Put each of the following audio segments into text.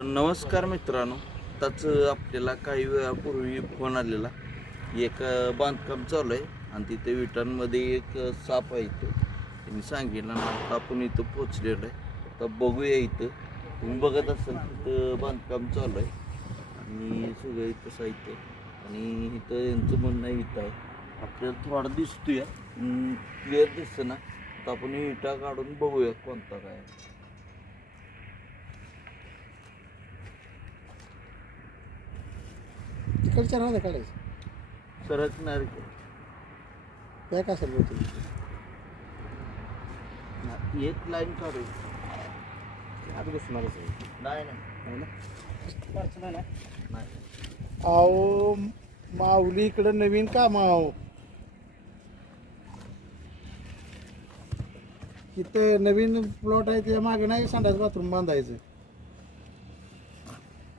नमस्कार मित्रांनो. आताच आपल्याला काही वेळापूर्वी फोन आलेला. एक बांधकाम चालू आहे आणि तिथे विटांमध्ये एक साप आहे इथं. त्यांनी सांगितलं ना आता आपण इथं पोचलेलो आहे. आता बघूया इथं. तुम्ही बघत असाल तिथं बांधकाम चालू आहे. आणि सगळं इथं साहित्य आणि इथं यांचं म्हणणं आहे इथं आहे. आपल्याला थोडा दिसतोय. क्लिअर दिसतं ना. तर आपण विटा काढून बघूया कोणता काय तिकडच्या राहता काढायचं. सरकणार की. पॅक असेल बहुतेक ना- एक लाईन काढू. आता बसणारच आहे नाही नाही. नाही. अहो माऊली इकडं नवीन काम आहो. इथं नवीन प्लॉट आहे त्याच्यामागे नाही संडास बाथरूम बांधायचं.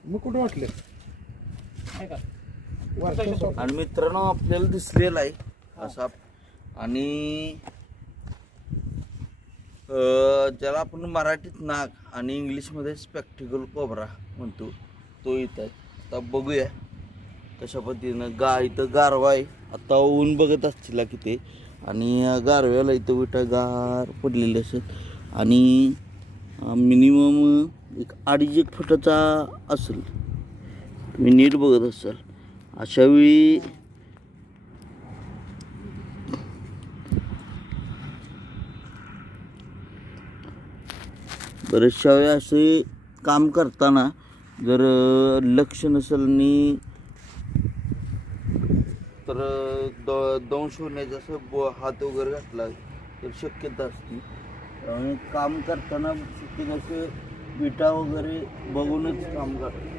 मग कुठं वाटलं? सो- आणि मित्रांनो आपल्याला दिसलेला आहे असा. आणि ज्याला आपण मराठीत नाग आणि इंग्लिशमध्ये स्पेक्टिकल कोबरा म्हणतो तो इथं आहे. आता बघूया कशा पद्धतीनं गा इथं गारवा आहे. आता ऊन बघत असतील किती. आणि या गारव्याला इथं विटा गार पडलेले असत. आणि मिनिमम एक अडीच एक फुटाचा असेल. तुम्ही नीट बघत असाल. अशावेळी बऱ्याचशा वेळा असे काम करताना जर लक्ष नसेल आणि तर द दंश होण्याचा असं ब हात वगैरे घातला तर शक्यता असते. त्यामुळे काम करताना शक्यता असे विटा वगैरे बघूनच काम करतात.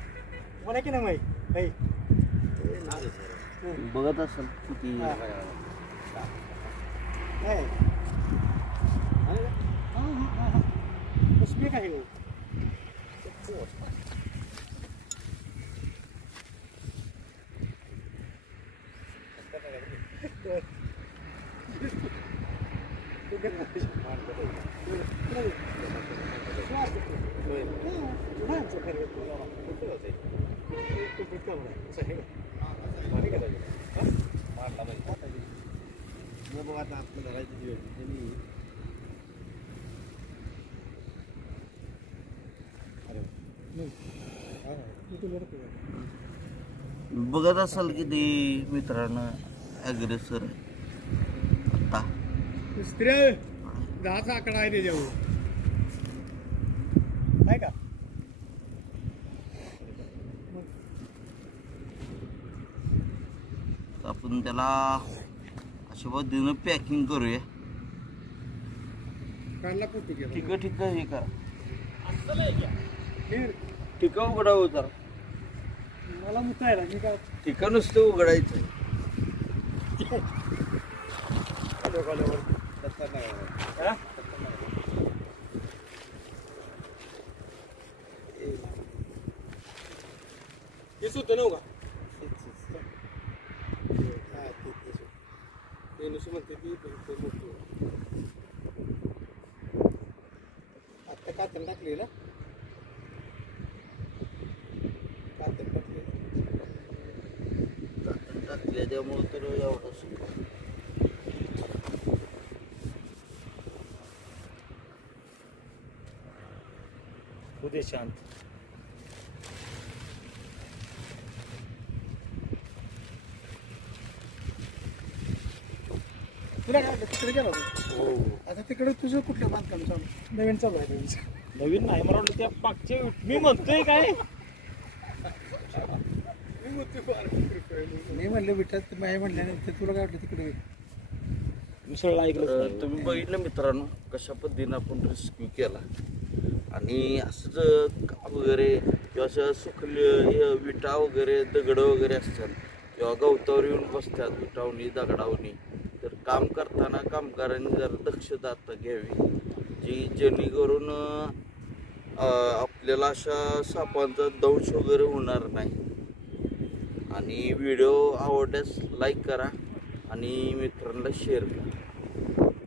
बोला की ना माहीत नाही बघत असाल किती हा. नाही उस्मी काय हो बघत असाल की ते मित्रांनो ॲग्रेसर आता. स्त्री दहाचा आकडा आहे त्याच्यावर. नाही का? आपण त्याला अशा पद्धतीनं पॅकिंग करूया. काढला कुठे गेला ठीक ठीक हे करा. हे, ठिका उघडावं जरा. मला मुतायला मी ठिका नुसतं उघडायचं. हा? हेच होतं ते नुसतं म्हणते ती ते मोठी आत्ता कातन टाकली ना कातन टाकली टाकल्या त्यामुळे तर एवढं उद्या शांत. तुला काय वाटलं? तिकडे गेला होता? आता तिकडे तुझं कुठलं बांधकाम चालू? नवीन चालू आहे नवीन नवीन नाही मला वाटलं त्या मागच्या मी म्हणतोय काय? मी म्हणलं विठ्ठल माय म्हणल्यानंतर तुला काय वाटलं तिकडे? मिसळला ऐकलं तुम्ही बघितलं मित्रांनो कशा पद्धतीनं आपण रेस्क्यू केला. आणि असंच काम वगैरे किंवा असं सुकले हे विटा वगैरे दगडं वगैरे असतात किंवा गवतावर येऊन बसतात विटावणी दगडावणी तर काम करताना कामगारांनी जर दक्षता घ्यावी. जी जेणेकरून आपल्याला अशा सापांचा दंश वगैरे होणार नाही. आणि व्हिडिओ आवडल्यास लाईक करा आणि मित्रांना शेअर करा.